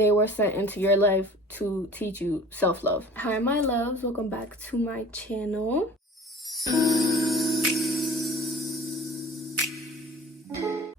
they were sent into your life to teach you self-love. Hi my loves, welcome back to my channel.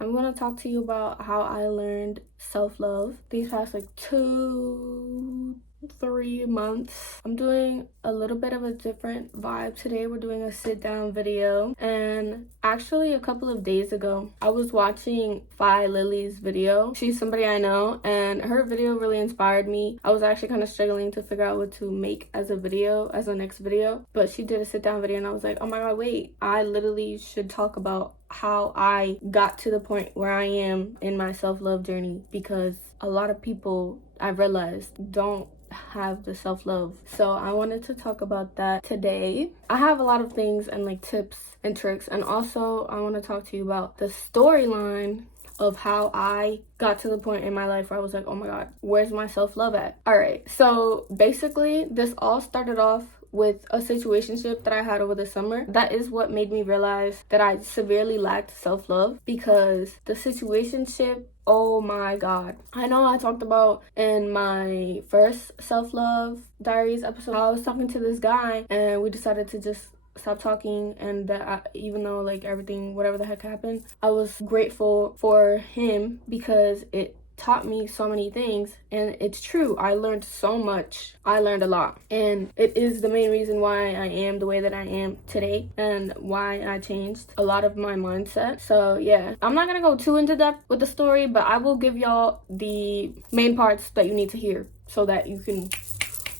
I'm gonna talk to you about how I learned self-love these past like 2-3 months. I'm doing a little bit of a different vibe today. We're doing a sit down video, and actually a couple of days ago I was watching Lily's video. She's somebody I know, and her video really inspired me. I was actually kind of struggling to figure out what to make as a video, as a next video, but she did a sit down video and I was like, oh my god, wait, I literally should talk about how I got to the point where I am in my self-love journey, because a lot of people, I've realized, don't have the self-love. So I wanted to talk about that today. I have a lot of things and like tips and tricks, and also I want to talk to you about the storyline of how I got to the point in my life where I was like, oh my god, where's my self-love at? All right, so basically this all started off with a situationship that I had over the summer. That is what made me realize that I severely lacked self-love, because the situationship, oh my god. I know I talked about in my first self-love diaries episode, I was talking to this guy and we decided to just stop talking, and that even though like everything, whatever the heck happened, I was grateful for him because it taught me so many things. And it's true, I learned so much. I learned a lot, and it is the main reason why I am the way that I am today and why I changed a lot of my mindset. So yeah, I'm not gonna go too into depth with the story, but I will give y'all the main parts that you need to hear so that you can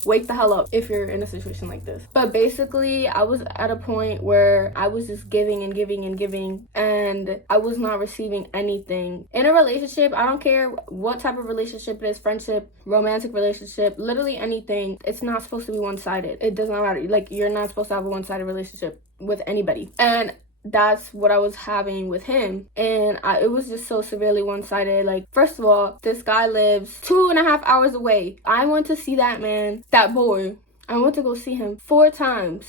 wake the hell up if you're in a situation like this. But basically, I was at a point where I was just giving and giving and giving, and I was not receiving anything. In a relationship, I don't care what type of relationship it is, friendship, romantic relationship, literally anything, it's not supposed to be one-sided. It does not matter. Like, you're not supposed to have a one-sided relationship with anybody. And that's what I was having with him, and it was just so severely one-sided. Like, first of all, this guy lives 2.5 hours away. I went to see that man, that boy. I went to go see him 4 times.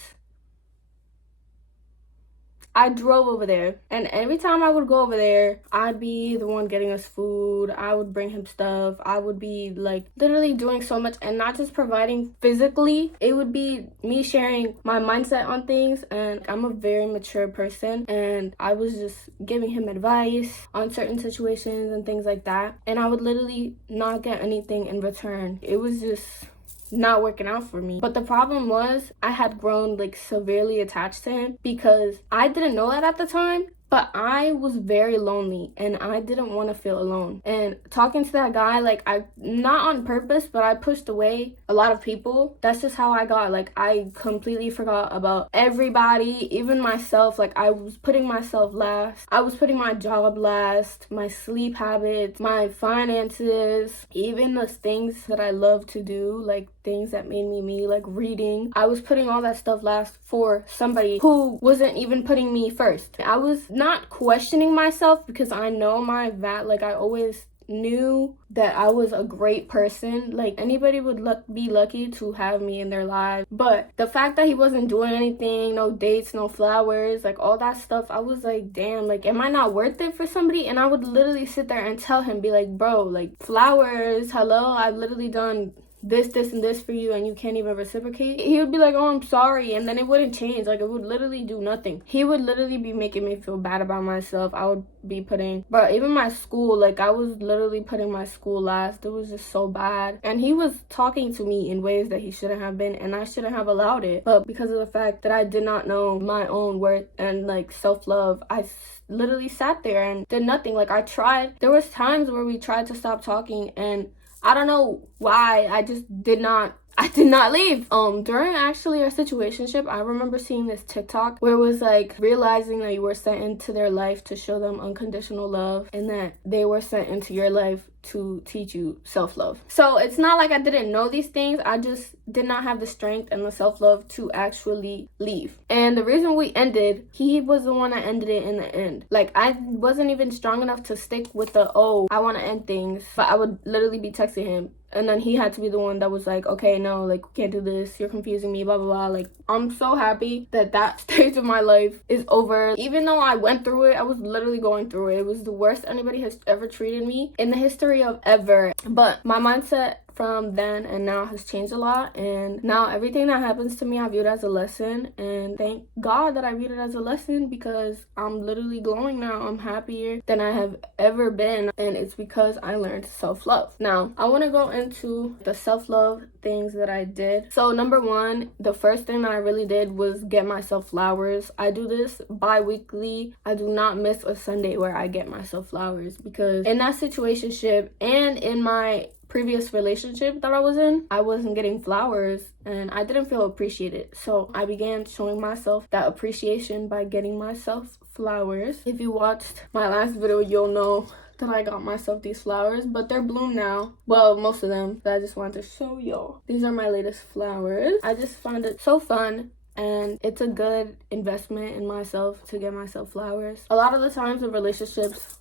I drove over there, and every time I would go over there, I'd be the one getting us food. I would bring him stuff. I would be like literally doing so much, and not just providing physically. It would be me sharing my mindset on things, and I'm a very mature person, and I was just giving him advice on certain situations and things like that, and I would literally not get anything in return. It was just not working out for me. But the problem was, I had grown like severely attached to him, because I didn't know that at the time, but I was very lonely and I didn't want to feel alone. And talking to that guy, like, I, not on purpose, but I pushed away a lot of people. That's just how I got. Like, I completely forgot about everybody, even myself. Like, I was putting myself last. I was putting my job last, my sleep habits, my finances, even the things that I love to do, like things that made me me, like reading. I was putting all that stuff last for somebody who wasn't even putting me first. I was not questioning myself, because I know my like, I always knew that I was a great person. Like, anybody would be lucky to have me in their lives. But the fact that he wasn't doing anything, no dates, no flowers, like all that stuff, I was like, damn, like, am I not worth it for somebody? And I would literally sit there and tell him, be like, bro, like, flowers, hello, I've literally done this and this for you, and you can't even reciprocate. He would be like, oh, I'm sorry, and then it wouldn't change. Like, it would literally do nothing. He would literally be making me feel bad about myself. I would be putting, but even my school, like, I was literally putting my school last. It was just so bad, and he was talking to me in ways that he shouldn't have been, and I shouldn't have allowed it. But because of the fact that I did not know my own worth and like self-love, I literally sat there and did nothing. Like, I tried. There was times where we tried to stop talking, and I don't know why, I did not leave. During actually our situationship, I remember seeing this TikTok where it was like realizing that you were sent into their life to show them unconditional love, and that they were sent into your life to teach you self-love. So it's not like I didn't know these things, I just did not have the strength and the self-love to actually leave. And the reason we ended, he was the one that ended it in the end. Like, I wasn't even strong enough to stick with the, oh, I want to end things, but I would literally be texting him, and then he had to be the one that was like, okay, no, like, we can't do this, you're confusing me, blah blah blah. Like, I'm so happy that that stage of my life is over. Even though I went through it, I was literally going through it. It was the worst anybody has ever treated me in the history story of ever. But my mindset from then and now has changed a lot, and now everything that happens to me I view it as a lesson, and thank God that I viewed it as a lesson, because I'm literally glowing now. I'm happier than I have ever been, and it's because I learned self-love. Now I want to go into the self-love things that I did. So number one, the first thing that I really did was get myself flowers. I do this bi-weekly. I do not miss a Sunday where I get myself flowers, because in that situationship and in my previous relationship that I was in, I wasn't getting flowers and I didn't feel appreciated. So I began showing myself that appreciation by getting myself flowers. If you watched my last video, you'll know that I got myself these flowers, but they're bloomed now. Well, most of them, but I just wanted to show y'all. These are my latest flowers. I just find it so fun, and it's a good investment in myself to get myself flowers. A lot of the times in relationships,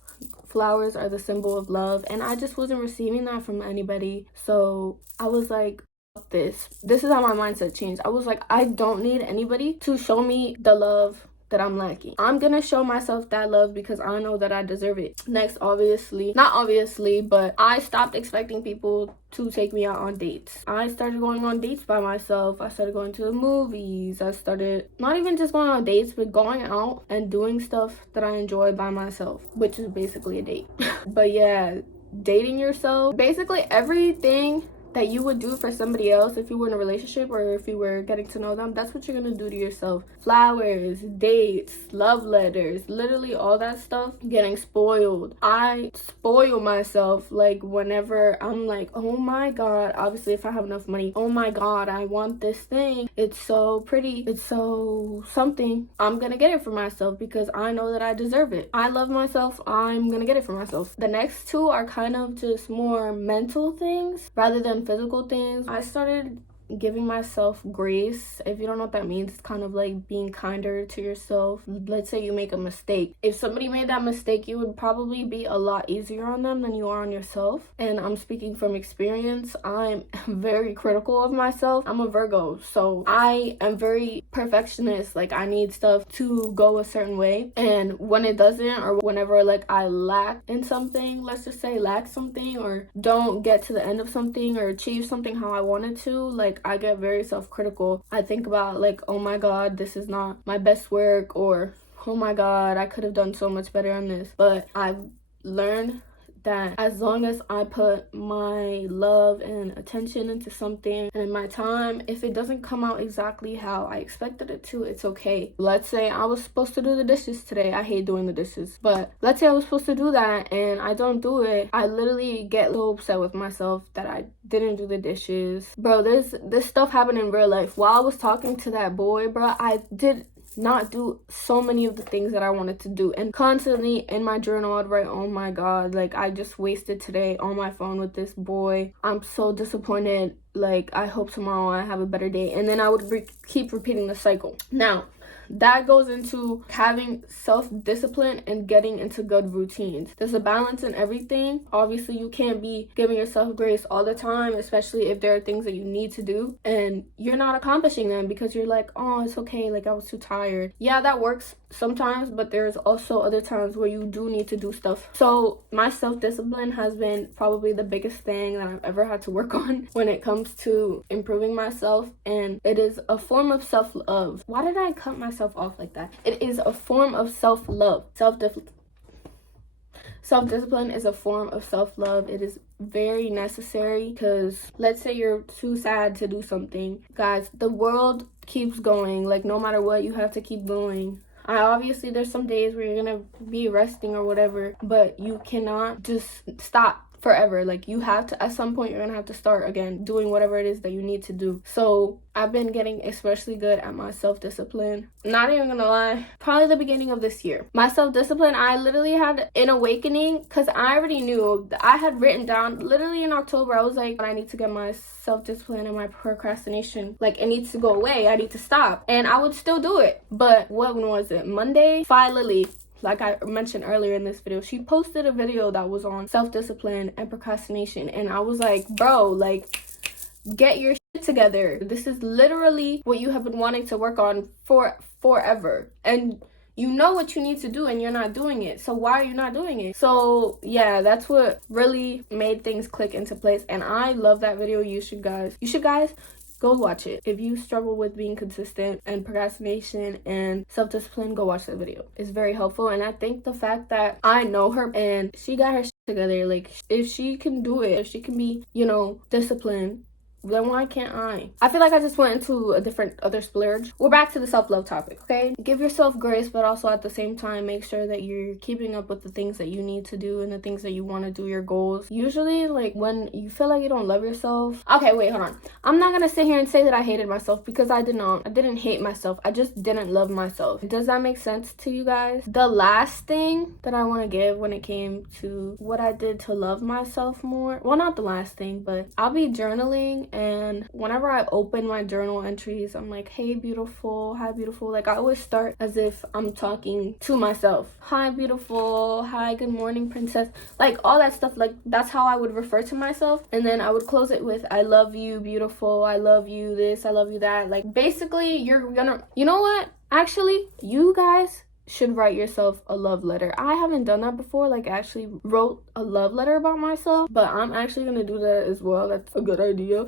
flowers are the symbol of love, and I just wasn't receiving that from anybody. So I was like, this is how my mindset changed. I was like, I don't need anybody to show me the love that I'm lacking. I'm gonna show myself that love because I know that I deserve it. Next, not obviously, but I stopped expecting people to take me out on dates. I started going on dates by myself. I started going to the movies. I started not even just going on dates, but going out and doing stuff that I enjoy by myself, which is basically a date. But yeah, dating yourself, basically everything that you would do for somebody else if you were in a relationship or if you were getting to know them, that's what you're gonna do to yourself. Flowers, dates, love letters, literally all that stuff. Getting spoiled. I spoil myself, like whenever I'm like, oh my god, obviously if I have enough money, oh my god, I want this thing, it's so pretty, it's so something, I'm gonna get it for myself because I know that I deserve it. I love myself, I'm gonna get it for myself. The next two are kind of just more mental things rather than physical things. I started giving myself grace. If you don't know what that means, it's kind of like being kinder to yourself. Let's say you make a mistake. If somebody made that mistake, you would probably be a lot easier on them than you are on yourself. And I'm speaking from experience. I'm very critical of myself. I'm a Virgo, so I am very perfectionist. Like, I need stuff to go a certain way, and when it doesn't, or whenever like I lack in something, let's just say lack something, or don't get to the end of something or achieve something how I wanted to, like I get very self-critical. I think about like, oh my god, this is not my best work, or oh my god, I could have done so much better on this. But I've learned that as long as I put my love and attention into something and in my time, if it doesn't come out exactly how I expected it to, it's okay. Let's say I was supposed to do the dishes today. I hate doing the dishes, but let's say I was supposed to do that and I don't do it. I literally get so upset with myself that I didn't do the dishes. Bro, this stuff happened in real life. While I was talking to that boy, bro, I did not do so many of the things that I wanted to do, and constantly in my journal I'd write, oh my god, like I just wasted today on my phone with this boy, I'm so disappointed, like I hope tomorrow I have a better day. And then I would keep repeating the cycle. Now that goes into having self-discipline and getting into good routines. There's a balance in everything. Obviously, you can't be giving yourself grace all the time, especially if there are things that you need to do and you're not accomplishing them because you're like, oh, it's okay, like I was too tired. Yeah, that works sometimes, but there's also other times where you do need to do stuff. So my self-discipline has been probably the biggest thing that I've ever had to work on when it comes to improving myself, and it is a form of self-love. Why did I cut myself off like that? It is a form of self-love. Self-discipline is a form of self-love. It is very necessary because let's say you're too sad to do something. Guys, the world keeps going. Like, no matter what, you have to keep going. Obviously, there's some days where you're gonna be resting or whatever, but you cannot just stop forever. Like, you have to, at some point you're gonna have to start again doing whatever it is that you need to do. So I've been getting especially good at my self-discipline. Not even gonna lie, probably the beginning of this year, my self-discipline, I literally had an awakening because I already knew. I had written down literally in October, I was like, I need to get my self-discipline and my procrastination, like, it needs to go away, I need to stop. And I would still do it. But what was it, Monday? Lily, like I mentioned earlier in this video, she posted a video that was on self-discipline and procrastination, and I was like, bro, like, get your shit together. This is literally what you have been wanting to work on for forever, and You know what you need to do and you're not doing it. So why are you not doing it? So yeah, that's what really made things click into place. And I love that video. You should guys go watch it. If you struggle with being consistent and procrastination and self-discipline, go watch that video. It's very helpful. And I think the fact that I know her and she got her shit together, like if she can do it, if she can be, you know, disciplined, then why can't I? I feel like I just went into a different other splurge. We're back to the self-love topic, okay? Give yourself grace, but also at the same time, make sure that you're keeping up with the things that you need to do and the things that you want to do, your goals. Usually, like when you feel like you don't love yourself. Okay, wait, hold on. I'm not gonna sit here and say that I hated myself because I did not. I didn't hate myself. I just didn't love myself. Does that make sense to you guys? The last thing that I want to give when it came to what I did to love myself more, well, not the last thing, but I'll be journaling. And whenever I open my journal entries, I'm like, hey, beautiful, hi, beautiful. Like I always start as if I'm talking to myself. Hi, beautiful, hi, good morning, princess. Like all that stuff, like that's how I would refer to myself. And then I would close it with, I love you, beautiful, I love you this, I love you that. Like basically you're gonna, you know what? Actually, you guys should write yourself a love letter. I haven't done that before, like actually wrote a love letter about myself, but I'm actually gonna do that as well. That's a good idea.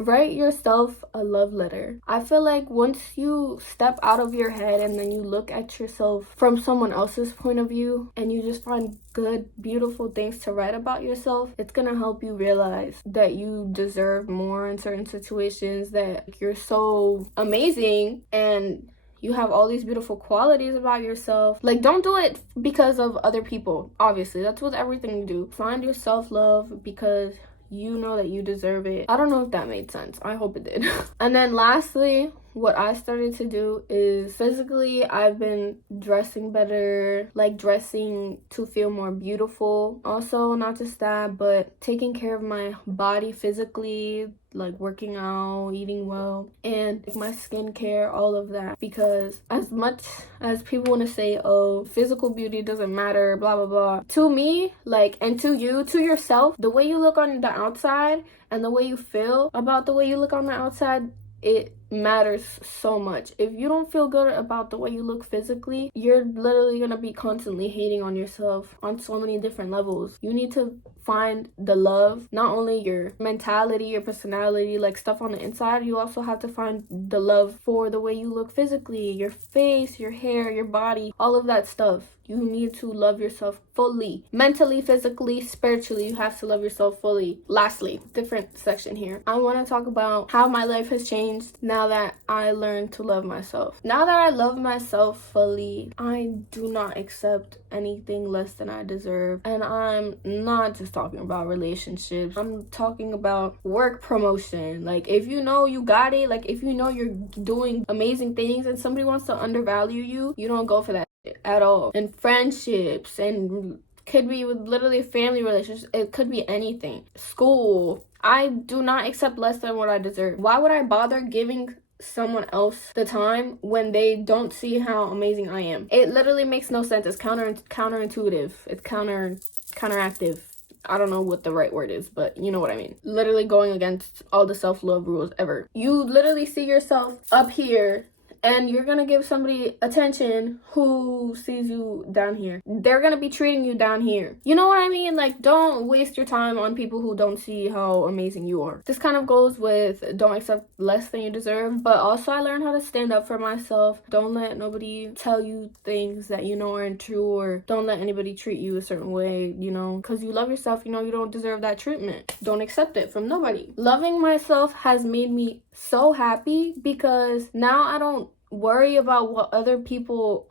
Write yourself a love letter. I feel like once you step out of your head and then you look at yourself from someone else's point of view and you just find good, beautiful things to write about yourself, it's gonna help you realize that you deserve more in certain situations, that you're so amazing and you have all these beautiful qualities about yourself. Like, don't do it because of other people. Obviously, that's with everything you do. Find your self-love because you know that you deserve it. I don't know if that made sense. I hope it did. And then lastly, what I started to do is physically, I've been dressing better, like dressing to feel more beautiful. Also, not just that, but taking care of my body physically, like working out, eating well, and my skincare, all of that. Because as much as people want to say, oh, physical beauty doesn't matter, blah, blah, blah. To me, like, and to you, to yourself, the way you look on the outside and the way you feel about the way you look on the outside, it matters so much. If you don't feel good about the way you look physically, you're literally gonna be constantly hating on yourself on so many different levels. You need to find the love, not only your mentality, your personality, like stuff on the inside, you also have to find the love for the way you look physically, your face, your hair, your body, all of that stuff. You need to love yourself fully. Mentally, physically, spiritually, you have to love yourself fully. Lastly, different section here. I want to talk about how my life has changed now that I learned to love myself. Now that I love myself fully, I do not accept anything less than I deserve. And I'm not just talking about relationships. I'm talking about work promotion. Like, if you know you got it, like if you know you're doing amazing things and somebody wants to undervalue you, you don't go for that at all. And friendships, and could be with literally family relationships, it could be anything. School, I do not accept less than what I deserve. Why would I bother giving someone else the time when they don't see how amazing I am? It literally makes no sense. It's counterintuitive. It's counteractive. I don't know what the right word is, but you know what I mean. Literally going against all the self-love rules ever. You literally see yourself up here and you're gonna give somebody attention who sees you down here. They're gonna be treating you down here. You know what I mean? Like, don't waste your time on people who don't see how amazing you are. This kind of goes with don't accept less than you deserve, but also I learned how to stand up for myself. Don't let nobody tell you things that you know aren't true, or don't let anybody treat you a certain way, you know, because you love yourself, you know you don't deserve that treatment. Don't accept it from nobody. Loving myself has made me so happy because now I don't worry about what other people's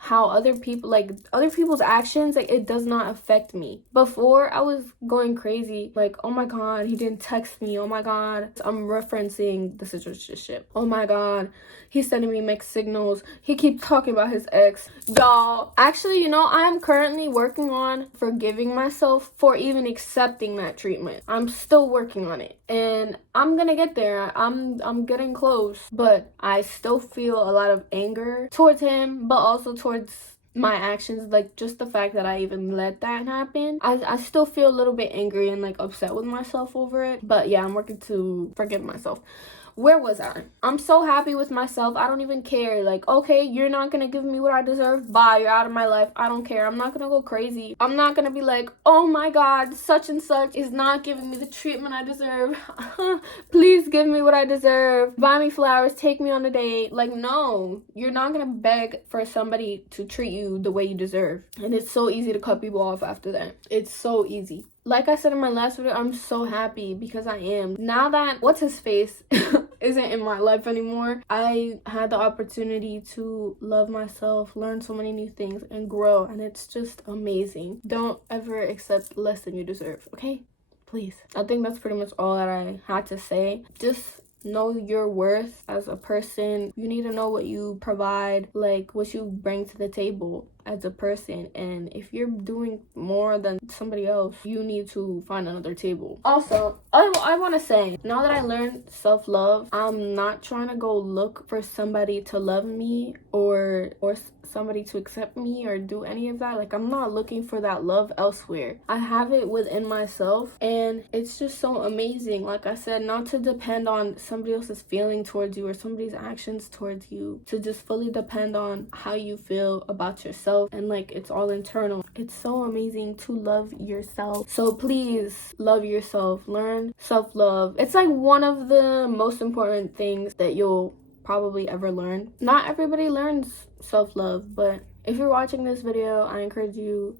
actions, like it does not affect me. Before, I was going crazy, like, oh my god, he didn't text me, oh my god, I'm referencing the situationship, oh my god, he's sending me mixed signals, he keeps talking about his ex. Y'all, actually, you know, I'm currently working on forgiving myself for even accepting that treatment. I'm still working on it, and I'm gonna get there. I'm getting close, but I still feel a lot of anger towards him, but also towards my actions, like just the fact that I even let that happen. I still feel a little bit angry and like upset with myself over it, but yeah, I'm working to forgive myself. where was I? I'm so happy with myself. I don't even care. Like, okay, you're not gonna give me what I deserve. Bye, you're out of my life. I don't care. I'm not gonna go crazy. I'm not gonna be like, oh my God, such and such is not giving me the treatment I deserve. Please give me what I deserve. Buy me flowers. Take me on a date. Like, no, you're not gonna beg for somebody to treat you the way you deserve. And it's so easy to cut people off after that. It's so easy. Like I said in my last video, I'm so happy because I am. Now that what's his face isn't in my life anymore, I had the opportunity to love myself, learn so many new things, and grow. And it's just amazing. Don't ever accept less than you deserve, okay? Please. I think that's pretty much all that I had to say. Just know your worth as a person. You need to know what you provide, like what you bring to the table as a person. And if you're doing more than somebody else, you need to find another table. Also, I want to say, now that I learned self-love, I'm not trying to go look for somebody to love me or somebody to accept me or do any of that. Like, I'm not looking for that love elsewhere. I have it within myself, and it's just so amazing. Like I said, not to depend on somebody else's feeling towards you or somebody's actions towards you, to just fully depend on how you feel about yourself, and like it's all internal. It's so amazing to love yourself. So please love yourself. Learn self-love. It's like one of the most important things that you'll probably ever learn. Not everybody learns self-love, but if you're watching this video, I encourage you,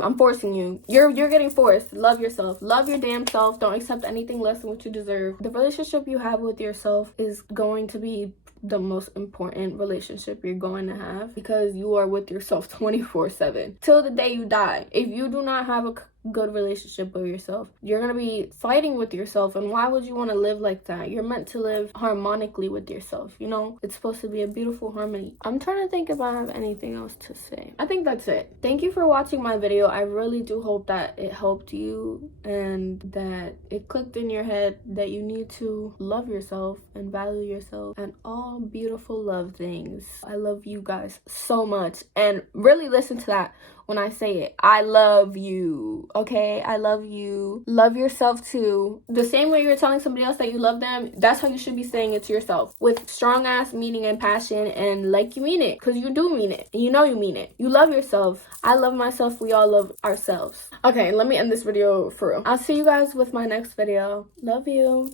I'm forcing you. You're getting forced. Love yourself. Love your damn self. Don't accept anything less than what you deserve. The relationship you have with yourself is going to be the most important relationship you're going to have, because you are with yourself 24/7 till the day you die. If you do not have a good relationship with yourself, you're gonna be fighting with yourself, and why would you want to live like that? You're meant to live harmonically with yourself, you know? It's supposed to be a beautiful harmony. I'm trying to think if I have anything else to say. I think that's it. Thank you for watching my video. I really do hope that it helped you and that it clicked in your head that you need to love yourself and value yourself and all beautiful love things. I love you guys so much, and really listen to that when I say it. I love you, okay? I love you. Love yourself too. The same way you're telling somebody else that you love them, that's how you should be saying it to yourself, with strong ass meaning and passion, and like you mean it, because you do mean it, and you know you mean it. You love yourself. I love myself. We all love ourselves. Okay, let me end this video for real. I'll see you guys with my next video. Love you.